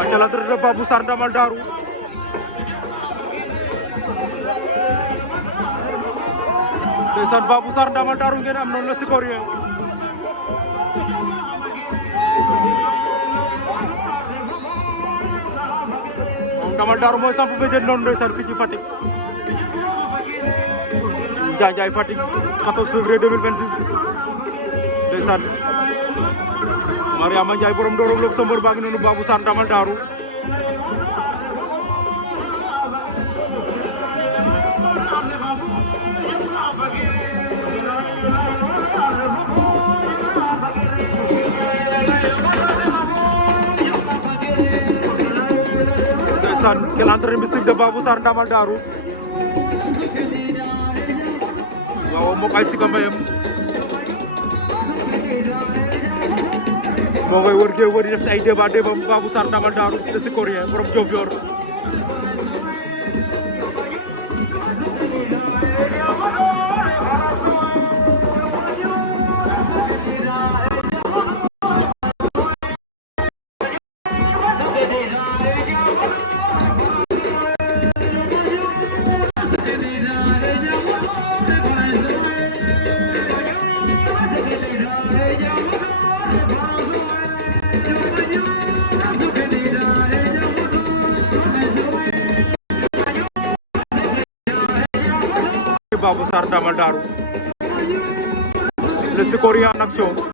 aca l'entrée de Babou Sarr Ndamal Darou ndeysaan Babou Sarr Ndamal Darou ngeen am noonu la Sikoria moom Ndamal Darou mooy samp béjjén noonu ndeysaan fii ci Fatick Njaay Fatick 14 février 2026 ndeysaan Mariama Ndiaye borom Ndorong lok sa mbër baa ngi noonu Babou Sarr Ndamal Darou ndeysaan quelle entrée mystique de Babou Sarr Ndamal Darou waaw mook ay sika mbayam moo ngay wër géew wër def si ay débat Babou Sarr Ndamal Darou de Sikoria borom Diofior Babou Sarr Ndamal Darou le Sikoria en action